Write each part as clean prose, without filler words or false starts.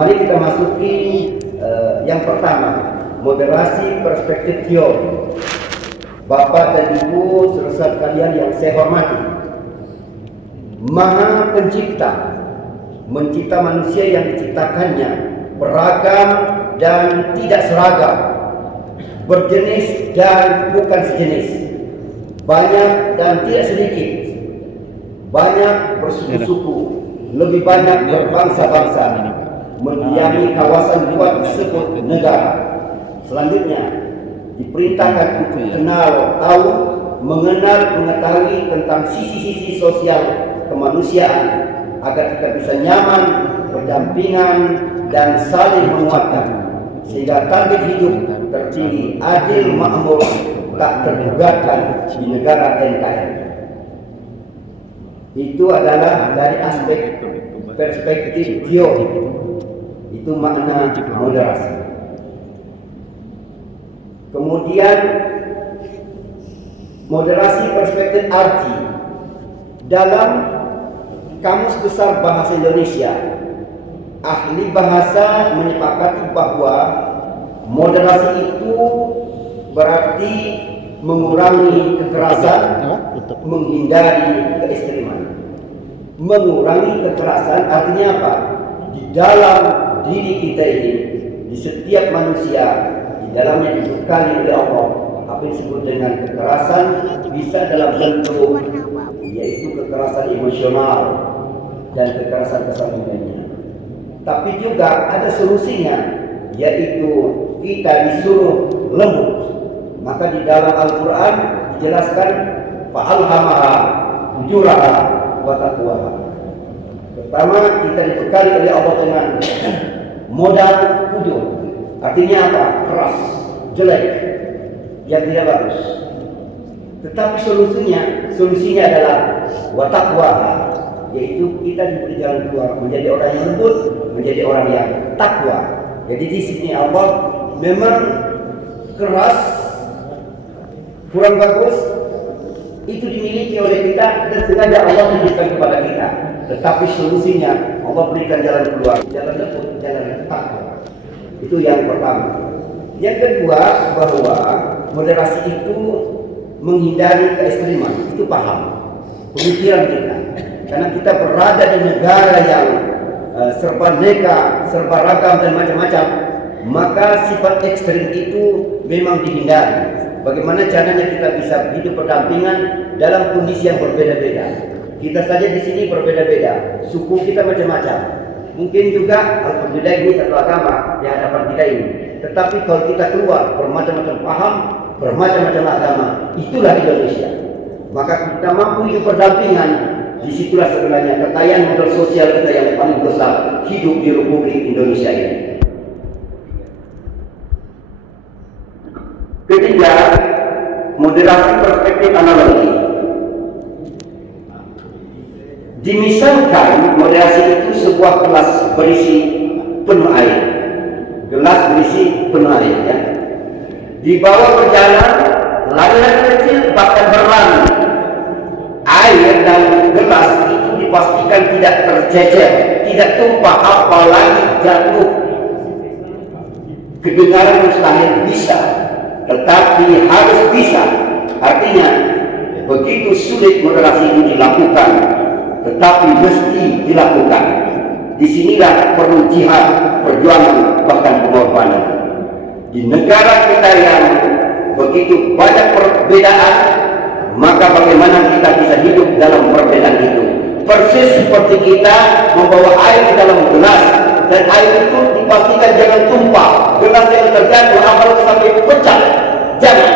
Mari kita masuki yang pertama, moderasi perspektif teori. Bapak dan Ibu saudara kalian yang saya hormati, Maha Pencipta mencipta manusia yang diciptakannya beragam dan tidak seragam, berjenis dan bukan sejenis, banyak dan tidak sedikit, banyak bersuku-suku, lebih banyak berbangsa-bangsa, mendiami kawasan luas disebut negara. Selanjutnya diperintahkan untuk kenal, tahu, mengenal, mengetahui tentang sisi-sisi sosial kemanusiaan agar kita bisa nyaman, berdampingan, dan saling menguatkan sehingga target hidup tertinggi, adil, makmur, tak tergugatkan di negara NKRI. Itu adalah dari aspek perspektif teori. Itu makna moderasi. Kemudian moderasi perspektif arti dalam Kamus Besar Bahasa Indonesia, ahli bahasa menyepakati bahwa moderasi itu berarti mengurangi kekerasan, menghindari keekstreman. Mengurangi kekerasan artinya apa? Di dalam diri kita ini, di setiap manusia, di dalamnya dibekali oleh Allah apa yang disebut dengan kekerasan, bisa dalam bentuk yaitu kekerasan emosional dan kekerasan lainnya. Tapi juga ada solusinya, yaitu kita disuruh lembut. Maka di dalam Al-Quran dijelaskan fa'alhamaha fujuraha wa taqwaha. Pertama, kita dibekali oleh Allah dengan modal fujur. Artinya apa? Keras, jelek, yang tidak bagus. Tetapi solusinya adalah wa taqwaha, yaitu kita diberi jalan keluar menjadi orang yang lembut, menjadi orang yang takwa. Jadi di sini Allah memang keras, kurang bagus, itu dimiliki oleh kita dan sengaja Allah berikan kepada kita. Tetapi solusinya Allah berikan jalan keluar, jalan lembut, jalan takwa. Itu yang pertama. Yang kedua, bahwa moderasi itu menghindari keekstreman. Itu paham pemikiran kita. Karena kita berada di negara yang serba neka, serba ragam dan macam-macam, maka sifat ekstrim itu memang dihindari. Bagaimana caranya kita bisa hidup berdampingan dalam kondisi yang berbeda-beda. Kita saja di sini berbeda-beda, suku kita macam-macam. Mungkin juga alhamdulillah ini satu agama di hadapan kita ini. Tetapi kalau kita keluar bermacam-macam paham, bermacam-macam agama, itulah Indonesia. Maka kita mampu hidup berdampingan. Disitulah sebenarnya kekayaan modal sosial kita yang paling besar hidup di Republik Indonesia ini. Ketiga, moderasi perspektif analogi. Dimisalkan moderasi itu sebuah gelas berisi penuh air. Gelas berisi penuh air, ya. Di bawah berjalan lari-lari kecil bahkan berlari. Air dan gelas itu dipastikan tidak tercecer, tidak tumpah, apalagi jatuh. Kedengaran mustahil bisa, tetapi harus bisa. Artinya begitu sulit moderasi itu dilakukan, tetapi mesti dilakukan. Disinilah perlu jihad, perjuangan, bahkan pengorbanan. Di negara kita yang begitu banyak perbedaan, maka bagaimana kita bisa hidup dalam perbedaan itu? Persis seperti kita membawa air di dalam gelas, dan air itu dipastikan jangan tumpah, gelas jangan terjatuh, apalagi sampai pecah. Jangan.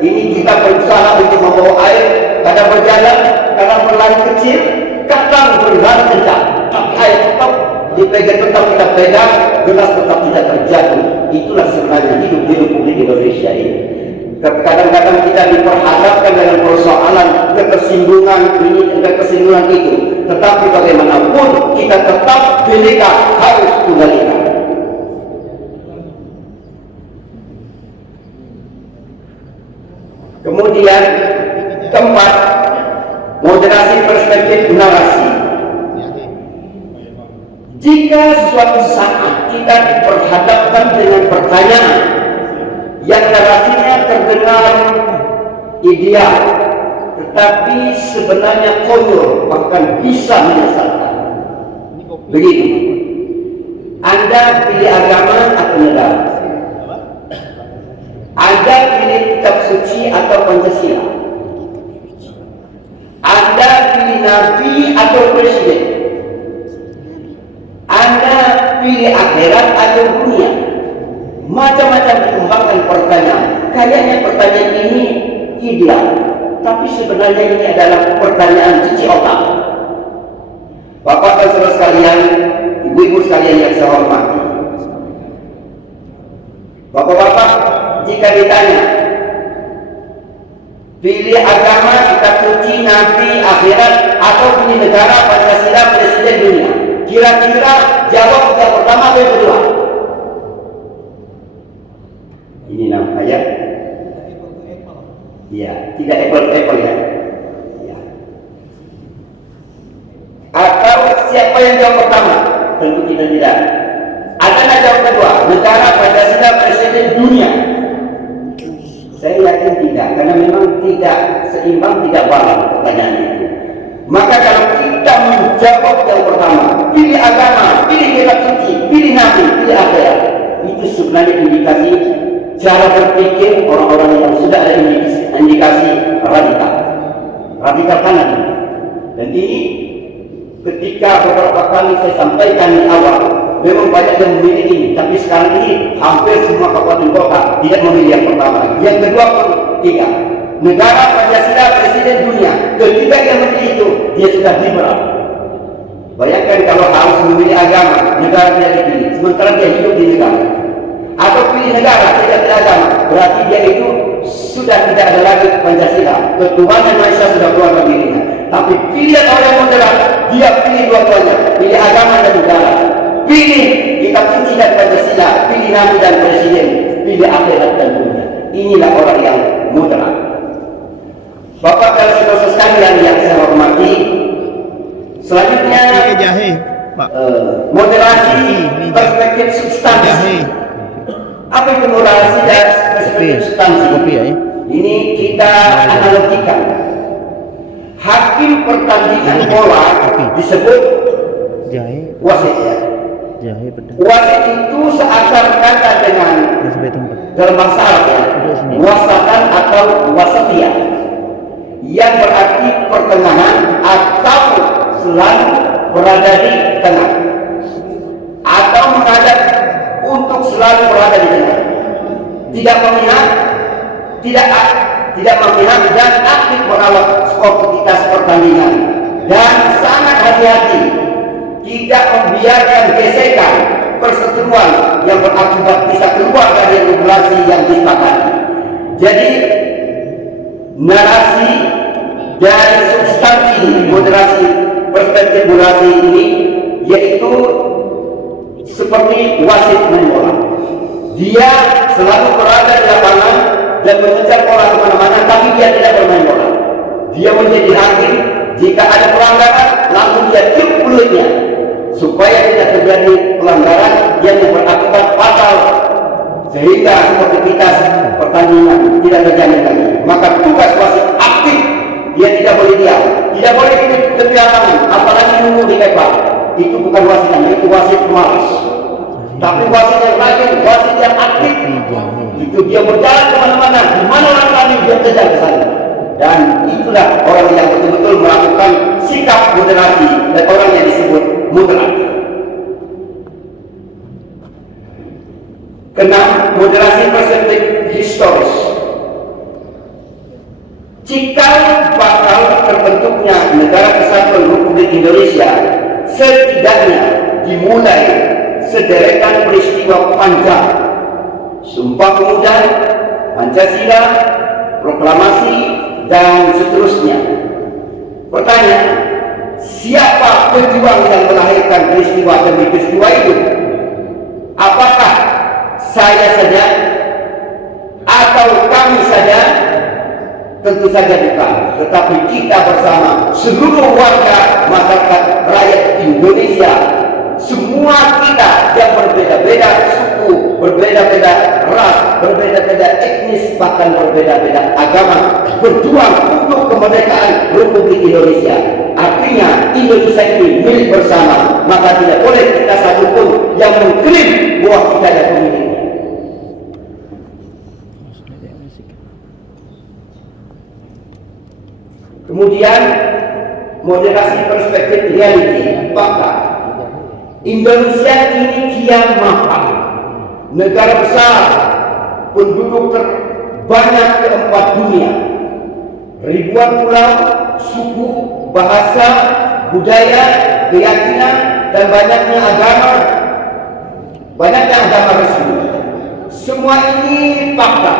Ini kita berusaha untuk membawa air, kadang berjalan, kadang berlari kecil, kadang berlari kencang, tapi air tetap dipegang, tetap kita pegang, gelas tetap tidak terjatuh. Itulah sebenarnya hidup di Republik Indonesia ini. Kadang-kadang kita diperhadapkan dengan persoalan ketersinggungan ini dan ketersinggungan itu, tetapi bagaimanapun kita tetap bineka harus tunggal ika. Kemudian keempat, moderasi perspektif narasi. Jika suatu saat kita diperhadapkan dengan pertanyaan yang narasinya terdengar ideal, tetapi sebenarnya konyol, bahkan bisa menyesatkan. Begini, Anda pilih agama atau negara? Anda pilih kitab suci atau Pancasila? Anda pilih nabi atau presiden? Anda pilih akhirat atau dunia? Macam-macam dikembangkan pertanyaan. Kayaknya pertanyaan ini ideal, tapi sebenarnya ini adalah pertanyaan cuci otak. Bapak dan saudara sekalian, ibu-ibu sekalian yang saya hormati, bapak-bapak, jika ditanya pilih agama, kitab suci, nabi, akhirat, atau pilih negara, Pancasila, presiden, dunia, kira-kira jawab yang pertama atau yang kedua? Ini namanya ya, tidak apple ya. Ya. Atau siapa yang jawab pertama? Tentu kita tidak. Ada jawab kedua, negara, Pancasila, presiden, dunia. Saya yakin tidak, karena memang tidak seimbang, tidak balance pertanyaan itu. Maka kalau kita menjawab yang pertama, pilih agama, pilih kitab suci, pilih nabi, pilih akhirat, itu sebenarnya indikasi cara berpikir orang-orang yang sudah ada indikasi radikal kanan. Dan ini ketika beberapa kali saya sampaikan di awal, memang banyak yang memilih ini, tapi sekarang ini hampir semua kabupaten kota tidak memilih yang pertama. Yang kedua pun tidak. Negara, Pancasila, presiden, dunia. Ketiga yang memilih itu, dia sudah liberal. Bayangkan kalau harus memilih agama, negara tidak dipilih, sementara dia hidup di negara. Atau pilih negara, tidak pilih agama, berarti dia itu sudah tidak ada lagi Pancasila. Ketuhanan Maha sudah keluar dari dirinya. Tapi pilih orang moderat, dia pilih dua-duanya, pilih agama dan negara. Pilih kitab suci dan Pancasila, pilih nabi dan presiden, pilih akhirat dan dunia. Inilah orang yang moderat. Bapak dan saudara sekalian yang saya hormati, selanjutnya moderasi perspektif substansi. Apa itu moderasi dan perspektif substansi? Ini kita analogikan. Hakim pertandingan bola disebut wasit ya. Wasit itu seakar kata dengan dalam bahasa Arab ya, wasatan atau wasatia, yang berarti pertengahan atau selalu berada di tengah, atau menghadap untuk selalu berada di tengah, tidak memihak, tidak memihak dan aktif merawat sportivitas pertandingan, dan sangat hati-hati tidak membiarkan gesekan perseteruan yang berakibat bisa keluar dari regulasi yang disepakati. Jadi narasi dari substansi moderasi perspektif moderasi ini yaitu seperti wasit main bola. Dia selalu berada di lapangan dan mengejar bola kemana-mana, tapi dia tidak bermain bola. Dia menjadi hakim. Jika ada pelanggaran, langsung dia tiup mulutnya supaya tidak terjadi pelanggaran yang berakibat fatal sehingga sportivitas pertandingan tidak terjadi lagi. Maka tugas wasit aktif. Dia tidak boleh diam, tidak boleh di tepi lapangan, apalagi nunggu di kepala. Itu bukan wasit namanya, itu wasit pemalas. Tapi wasit yang rajin, wasit yang aktif, itu dia berjalan kemana-mana, di mana langkahnya dia kejar ke sana. Dan itulah orang yang betul-betul melakukan sikap moderasi dan orang yang disebut moderat. Keenam, moderasi perspektif historis. Jika bakal terbentuknya negara kesatuan Republik Indonesia, setidaknya dimulai sederetan peristiwa panjang, Sumpah Pemuda, Pancasila, proklamasi, dan seterusnya. Pertanyaan, siapa pejuang yang melahirkan peristiwa demi peristiwa itu? Apakah saya saja atau kami saja? Tentu saja bukan, tetapi kita bersama seluruh warga masyarakat rakyat Indonesia semua kita yang berbeda-beda suku, berbeda-beda ras, berbeda-beda etnis, bahkan berbeda-beda agama, berjuang untuk kemerdekaan Republik Indonesia. Artinya Indonesia ini milik bersama, maka tidak boleh kita satupun yang mengklaim bahwa kita ada pemiliknya. Kemudian moderasi perspektif reality, fakta. Indonesia ini kian mapan, negara besar, penduduk terbanyak keempat dunia, ribuan pulau, suku, bahasa, budaya, keyakinan, dan banyaknya agama resmi. Semua ini fakta,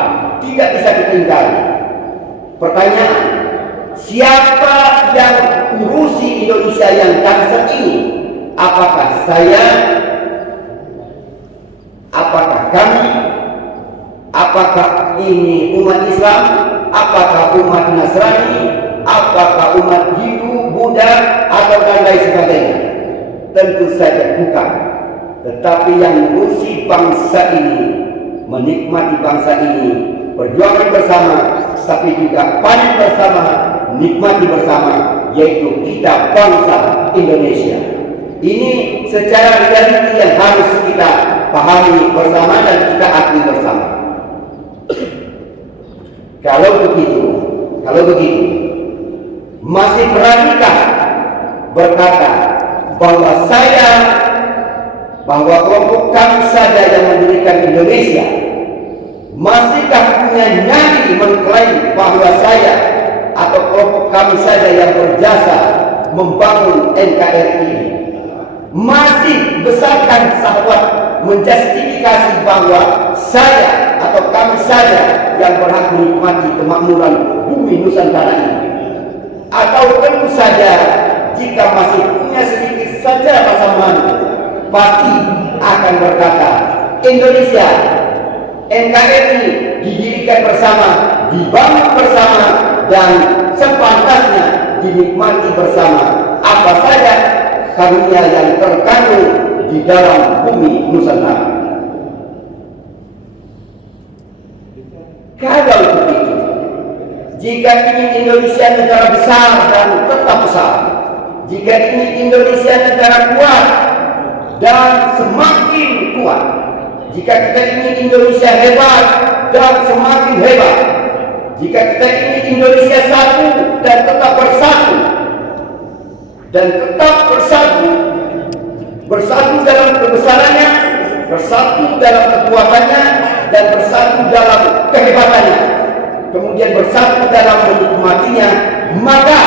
tidak bisa ditinggali. Pertanyaan, siapa yang urusi Indonesia yang dahsyat ini? Apakah saya? Apakah kami? Apakah ini umat Islam? Apakah umat Nasrani? Apakah umat Hindu, Buddha, atau dan lain sebagainya? Tentu saja bukan. Tetapi yang mengurusi bangsa ini, menikmati bangsa ini, perjuangan bersama, tapi juga panen bersama, nikmati bersama, yaitu kita bangsa Indonesia. Ini secara realiti yang harus kita pahami bersama dan kita akui bersama. Kalau begitu, masih beranikah berkata bahwa kelompok kami saja yang mendirikan Indonesia? Masihkah punya nyali mengklaim bahwa saya atau kelompok kami saja yang berjasa membangun NKRI? Masih besarkan syahwat menjustifikasi bahwa saya atau kami saja yang berhak menikmati kemakmuran bumi Nusantara ini? Atau tentu saja jika masih punya sedikit saja rasa malu, pasti akan berkata, Indonesia, NKRI didirikan bersama, dibangun bersama, dan sepantasnya dinikmati bersama apa saja karunia yang terkandung di dalam bumi Nusantara. Kalau begitu, jika ini Indonesia negara besar dan tetap besar, jika ini Indonesia negara kuat dan semakin kuat, jika kita ingin Indonesia hebat dan semakin hebat, jika kita ingin Indonesia satu dan tetap bersatu, bersatu dalam kebesarannya, bersatu dalam kekuatannya, dan bersatu dalam kehebatannya, kemudian bersatu dalam menikmatinya, maka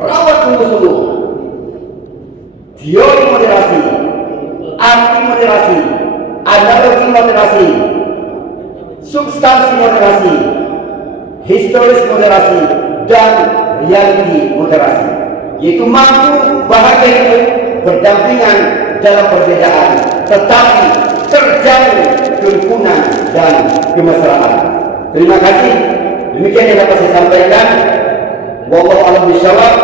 rawat sungguh-sungguh teori moderasi, arti moderasi, analogi moderasi, substansi moderasi, historis moderasi, dan reality moderasi, yaitu mampu bahagia hidup berdampingan dalam perbedaan, tetapi terjalin kerukunan dan kemesraan. Terima kasih. Demikian yang dapat saya sampaikan. Wallahu a'lam bishawab.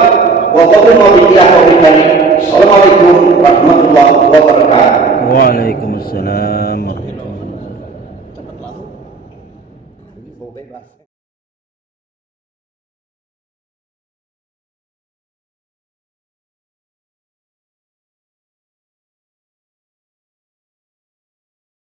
Assalamualaikum warahmatullahi wabarakatuh. Waalaikumsalam warahmatullahi wabarakatuh.